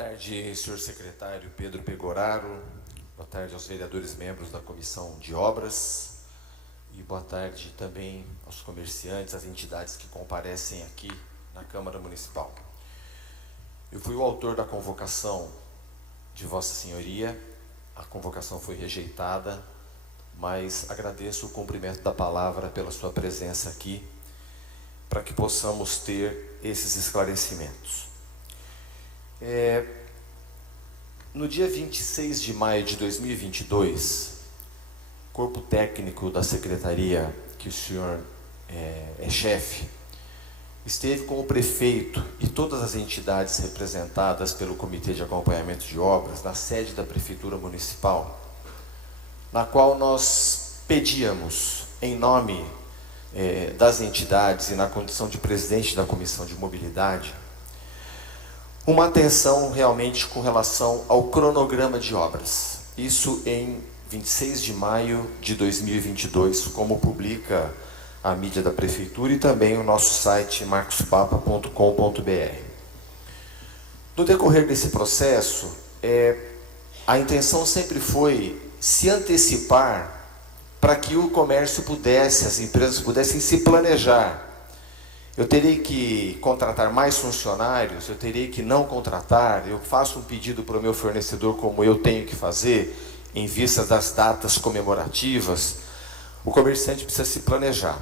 tarde, senhor secretário Pedro Pegoraro. Boa tarde aos vereadores membros da Comissão de Obras. E boa tarde também aos comerciantes, às entidades que comparecem aqui na Câmara Municipal. Eu fui o autor da convocação de Vossa Senhoria. A convocação foi rejeitada, mas agradeço o cumprimento da palavra pela sua presença aqui, para que possamos ter esses esclarecimentos. No dia 26 de maio de 2022, o corpo técnico da secretaria, que o senhor é chefe, esteve com o prefeito e todas as entidades representadas pelo Comitê de Acompanhamento de Obras na sede da Prefeitura Municipal, na qual nós pedíamos, em nome das entidades e na condição de presidente da Comissão de Mobilidade, uma atenção realmente com relação ao cronograma de obras. Isso em 26 de maio de 2022, como publica a mídia da Prefeitura e também o nosso site marcospapa.com.br. No decorrer desse processo, a intenção sempre foi se antecipar para que o comércio pudesse, as empresas pudessem se planejar. Eu terei que contratar mais funcionários, eu terei que não contratar, eu faço um pedido para o meu fornecedor como eu tenho que fazer, em vista das datas comemorativas. O comerciante precisa se planejar.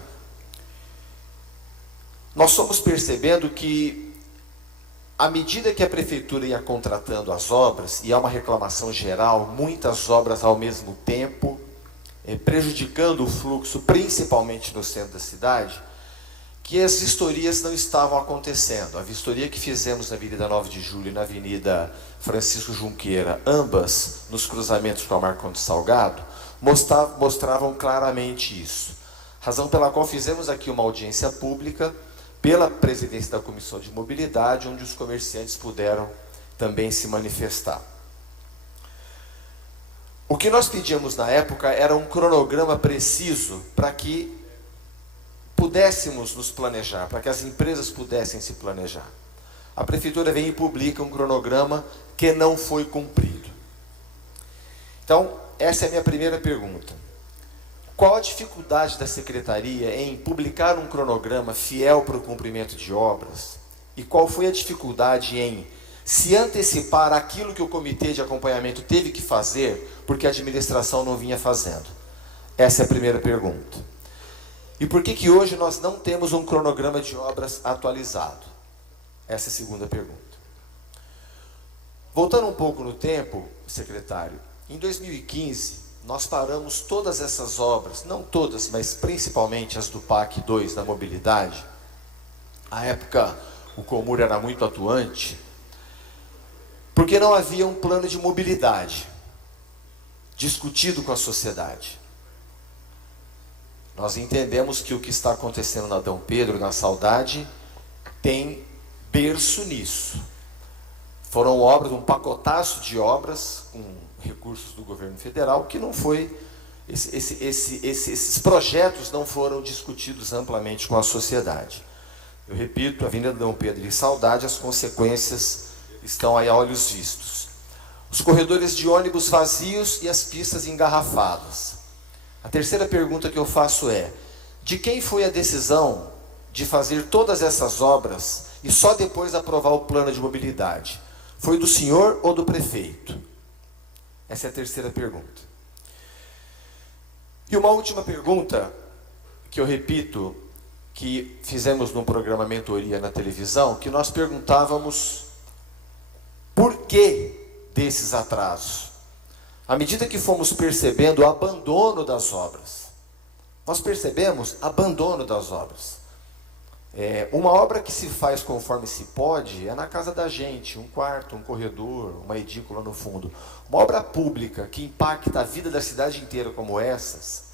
Nós fomos percebendo que, à medida que a Prefeitura ia contratando as obras, e há uma reclamação geral, muitas obras ao mesmo tempo, prejudicando o fluxo, principalmente no centro da cidade, que as vistorias não estavam acontecendo. A vistoria que fizemos na Avenida 9 de Julho e na Avenida Francisco Junqueira, ambas nos cruzamentos com a Marcondes Salgado, mostravam claramente isso. Razão pela qual fizemos aqui uma audiência pública pela presidência da Comissão de Mobilidade, onde os comerciantes puderam também se manifestar. O que nós pedíamos na época era um cronograma preciso para que pudéssemos nos planejar, para que as empresas pudessem se planejar. A Prefeitura vem e publica um cronograma que não foi cumprido. Então, essa é a minha primeira pergunta. Qual a dificuldade da Secretaria em publicar um cronograma fiel para o cumprimento de obras? E qual foi a dificuldade em se antecipar aquilo que o Comitê de Acompanhamento teve que fazer, porque a administração não vinha fazendo? Essa é a primeira pergunta. E por que hoje nós não temos um cronograma de obras atualizado? Essa é a segunda pergunta. Voltando um pouco no tempo, secretário, em 2015, nós paramos todas essas obras, não todas, mas principalmente as do PAC 2 da mobilidade. À época, o Comur era muito atuante, porque não havia um plano de mobilidade discutido com a sociedade. Nós entendemos que o que está acontecendo na Dom Pedro, na Saudade, tem berço nisso. Foram obras, um pacotaço de obras com recursos do governo federal, que não foi, esses projetos não foram discutidos amplamente com a sociedade. Eu repito, a Avenida Dom Pedro e Saudade, as consequências estão aí a olhos vistos. Os corredores de ônibus vazios e as pistas engarrafadas. A terceira pergunta que eu faço é: de quem foi a decisão de fazer todas essas obras e só depois aprovar o plano de mobilidade? Foi do senhor ou do prefeito? Essa é a terceira pergunta. E uma última pergunta, que eu repito, que fizemos num programa Mentoria na televisão, que nós perguntávamos por que desses atrasos. À medida que fomos percebendo o abandono das obras, nós percebemos abandono das obras. Uma obra que se faz conforme se pode é na casa da gente, um quarto, um corredor, uma edícula no fundo. Uma obra pública que impacta a vida da cidade inteira como essas,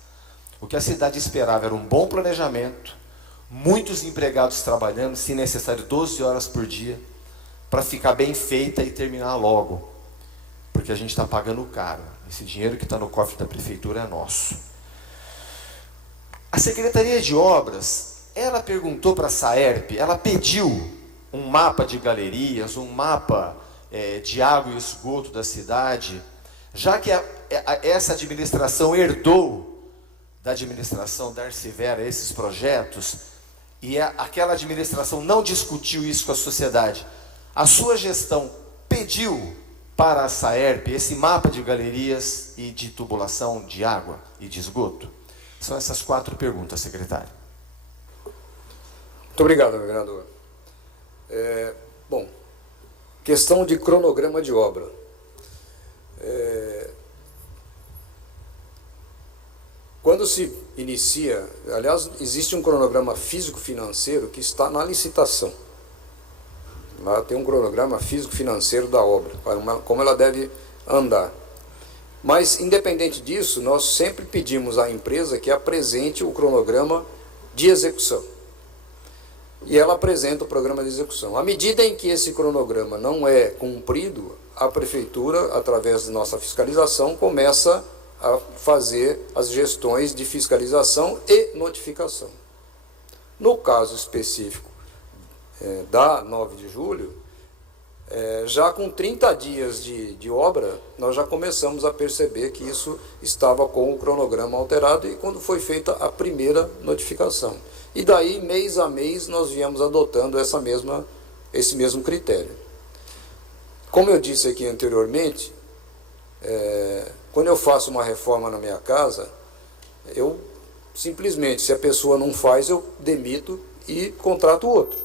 o que a cidade esperava era um bom planejamento, muitos empregados trabalhando, se necessário 12 horas por dia, para ficar bem feita e terminar logo. Porque a gente está pagando caro. Esse dinheiro que está no cofre da Prefeitura é nosso. A Secretaria de Obras, ela perguntou para a Saerp, ela pediu um mapa de galerias, um mapa de água e esgoto da cidade, já que essa administração herdou da administração da Arcivera esses projetos, e aquela administração não discutiu isso com a sociedade, a sua gestão pediu para a Saerp esse mapa de galerias e de tubulação de água e de esgoto? São essas 4 perguntas, secretário. Muito obrigado, vereador. Bom, questão de cronograma de obra. Quando se inicia, aliás, existe um cronograma físico-financeiro que está na licitação. Lá tem um cronograma físico-financeiro da obra, como ela deve andar. Mas, independente disso, nós sempre pedimos à empresa que apresente o cronograma de execução. E ela apresenta o programa de execução. À medida em que esse cronograma não é cumprido, a prefeitura, através de nossa fiscalização, começa a fazer as gestões de fiscalização e notificação. No caso específico da 9 de julho, já com 30 dias de obra, nós já começamos a perceber que isso estava com o cronograma alterado e quando foi feita a primeira notificação. E daí, mês a mês, nós viemos adotando esse mesmo critério. Como eu disse aqui anteriormente, quando eu faço uma reforma na minha casa, eu simplesmente, se a pessoa não faz, eu demito e contrato outro.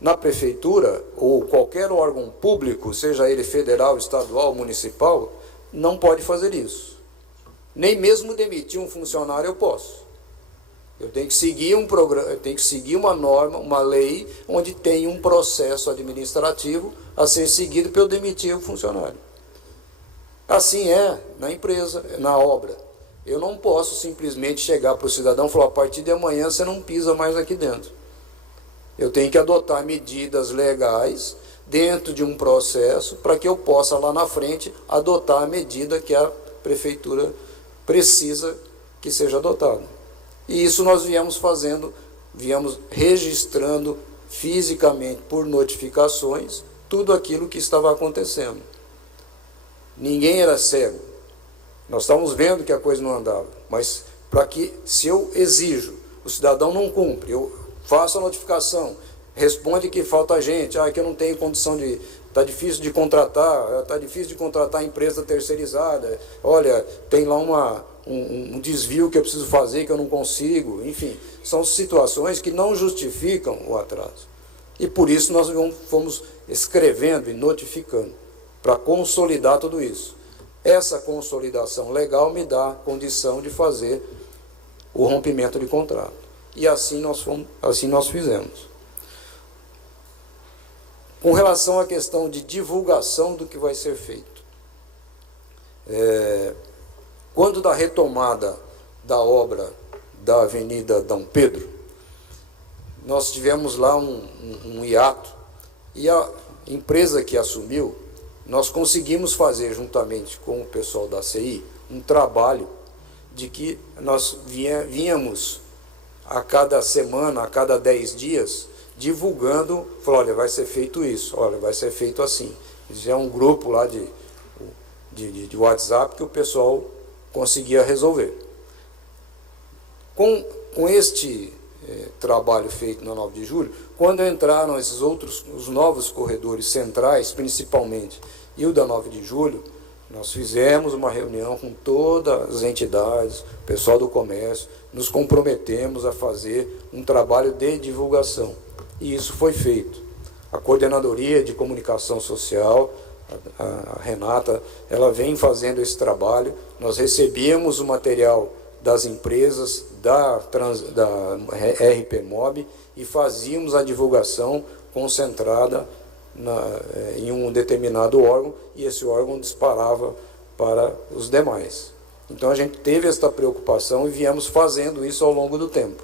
Na prefeitura, ou qualquer órgão público, seja ele federal, estadual, municipal, não pode fazer isso. Nem mesmo demitir um funcionário eu posso. Eu tenho que seguir um programa, eu tenho que seguir uma norma, uma lei, onde tem um processo administrativo a ser seguido para eu demitir o funcionário. Assim é na empresa, na obra. Eu não posso simplesmente chegar para o cidadão e falar, a partir de amanhã você não pisa mais aqui dentro. Eu tenho que adotar medidas legais dentro de um processo para que eu possa lá na frente adotar a medida que a prefeitura precisa que seja adotada. E isso nós viemos fazendo, viemos registrando fisicamente por notificações tudo aquilo que estava acontecendo. Ninguém era cego. Nós estávamos vendo que a coisa não andava, mas para que, se eu exijo, o cidadão não cumpre, eu faço a notificação, responde que falta gente, que eu não tenho condição de, está difícil de contratar, a empresa terceirizada, olha, tem lá um desvio que eu preciso fazer que eu não consigo, enfim, são situações que não justificam o atraso. E por isso nós fomos escrevendo e notificando, para consolidar tudo isso. Essa consolidação legal me dá condição de fazer o rompimento de contrato. E assim nós fizemos. Com relação à questão de divulgação do que vai ser feito. Quando da retomada da obra da Avenida Dom Pedro, nós tivemos lá um hiato, e a empresa que assumiu, nós conseguimos fazer, juntamente com o pessoal da CI, um trabalho de que nós vínhamos a cada semana, a cada 10 dias, divulgando, falou, olha, vai ser feito isso, olha, vai ser feito assim. Já é um grupo lá de WhatsApp que o pessoal conseguia resolver. Com este trabalho feito na 9 de julho, quando entraram os novos corredores centrais, principalmente, e o da 9 de julho, nós fizemos uma reunião com todas as entidades, o pessoal do comércio, nos comprometemos a fazer um trabalho de divulgação. E isso foi feito. A Coordenadoria de Comunicação Social, a Renata, ela vem fazendo esse trabalho. Nós recebíamos o material das empresas, da RP Mob, e fazíamos a divulgação concentrada em um determinado órgão, e esse órgão disparava para os demais. Então a gente teve esta preocupação e viemos fazendo isso ao longo do tempo.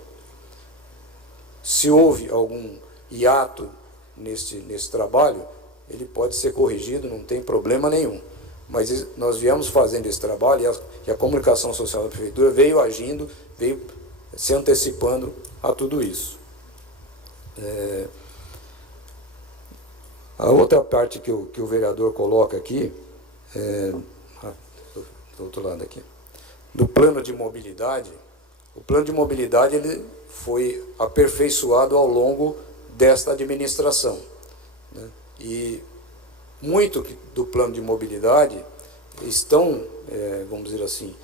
Se houve algum hiato nesse trabalho, ele pode ser corrigido, não tem problema nenhum. Mas nós viemos fazendo esse trabalho e a comunicação social da prefeitura veio agindo, veio se antecipando a tudo isso. A outra parte que o vereador coloca aqui, do outro lado aqui, do plano de mobilidade. O plano de mobilidade ele foi aperfeiçoado ao longo desta administração, né? E muito do plano de mobilidade estão, vamos dizer assim,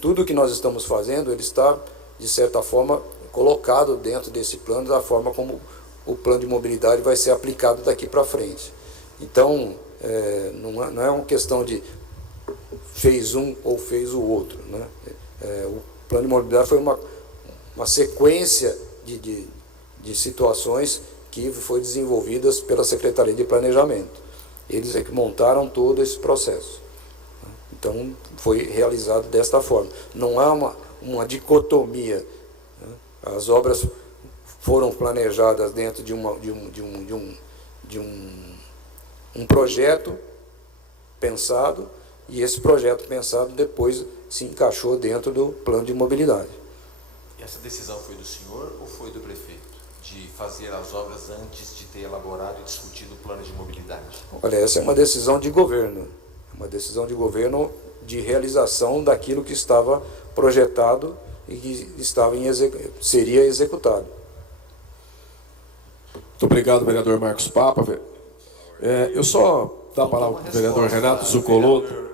tudo que nós estamos fazendo, ele está, de certa forma, colocado dentro desse plano, da forma como o plano de mobilidade vai ser aplicado daqui para frente. Então, não é uma questão de fez um ou fez o outro, né? O plano de mobilidade foi uma sequência de situações que foi desenvolvidas pela Secretaria de Planejamento. Eles é que montaram todo esse processo. Então, foi realizado desta forma. Não há uma dicotomia, né? As obras foram planejadas dentro de um projeto pensado, e esse projeto pensado depois se encaixou dentro do plano de mobilidade. E essa decisão foi do senhor ou foi do prefeito? De fazer as obras antes de ter elaborado e discutido o plano de mobilidade? Olha, essa é uma decisão de governo. Uma decisão de governo de realização daquilo que estava projetado e que seria executado. Muito obrigado, vereador Marcos Papa. Eu só dar a palavra para o vereador Renato Zuccolotto.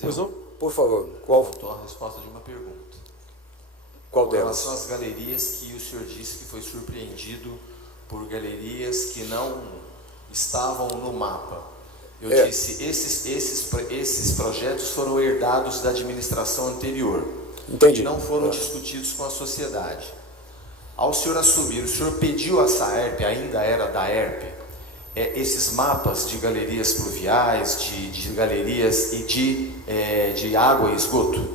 Pois não? Por favor, qual? Faltou a resposta de uma pergunta. Qual Com delas? relação às galerias que o senhor disse que foi surpreendido por galerias que não estavam no mapa. Eu disse, esses projetos foram herdados da administração anterior. Entendi. E não foram discutidos com a sociedade. Ao senhor assumir, o senhor pediu a Saerp, ainda era da ERP, esses mapas de galerias pluviais, de galerias e de água e esgoto?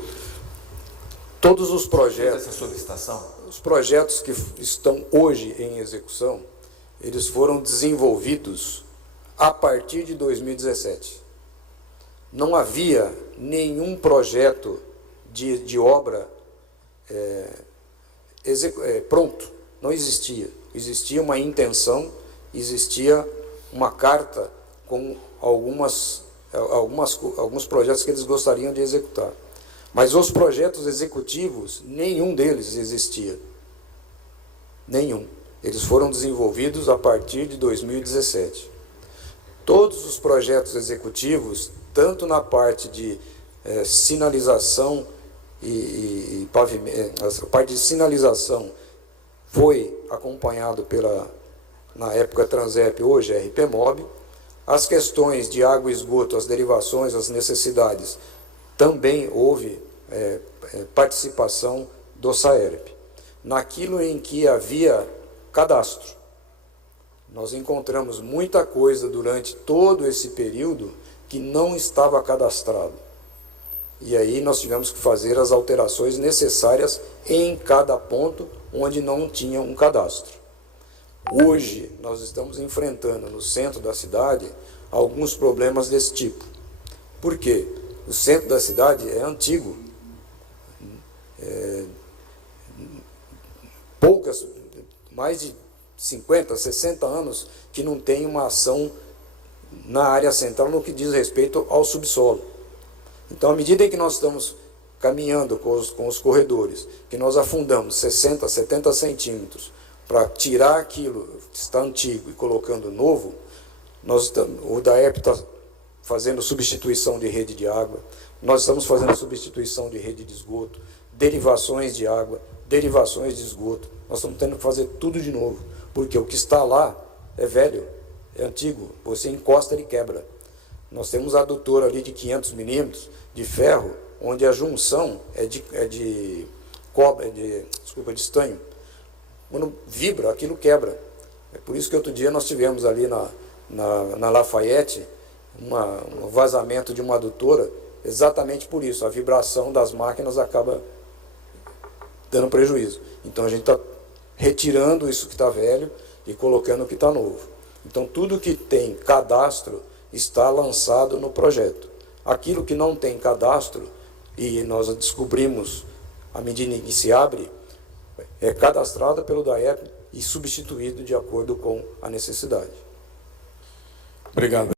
Todos os projetos, essa solicitação? os projetos que estão hoje em execução, eles foram desenvolvidos a partir de 2017. Não havia nenhum projeto de obra pronto, não existia. Existia uma intenção, existia uma carta com alguns projetos que eles gostariam de executar. Mas os projetos executivos, nenhum deles existia. Nenhum. Eles foram desenvolvidos a partir de 2017. Todos os projetos executivos, tanto na parte de sinalização e pavimento, a parte de sinalização foi acompanhado na época Transep, hoje RPMob. As questões de água e esgoto, as derivações, as necessidades, também houve participação do Saerp. Naquilo em que havia cadastro, nós encontramos muita coisa durante todo esse período que não estava cadastrado. E aí nós tivemos que fazer as alterações necessárias em cada ponto onde não tinha um cadastro. Hoje nós estamos enfrentando no centro da cidade alguns problemas desse tipo. Por quê? O centro da cidade é antigo. Mais de 50, 60 anos que não tem uma ação na área central no que diz respeito ao subsolo. Então, à medida em que nós estamos caminhando com os corredores, que nós afundamos 60, 70 centímetros para tirar aquilo que está antigo e colocando novo, o DAERP está fazendo substituição de rede de água, nós estamos fazendo substituição de rede de esgoto, derivações de água, derivações de esgoto. Nós estamos tendo que fazer tudo de novo, porque o que está lá é velho, é antigo, você encosta e quebra. Nós temos a adutora ali de 500 milímetros de ferro, onde a junção é de estanho. Quando vibra, aquilo quebra. É por isso que outro dia nós tivemos ali na Lafayette um vazamento de uma adutora, exatamente por isso. A vibração das máquinas acaba dando prejuízo. Então a gente está retirando isso que está velho e colocando o que está novo. Então tudo que tem cadastro está lançado no projeto. Aquilo que não tem cadastro, e nós descobrimos à medida em que se abre, é cadastrado pelo DAERP e substituído de acordo com a necessidade. Obrigado.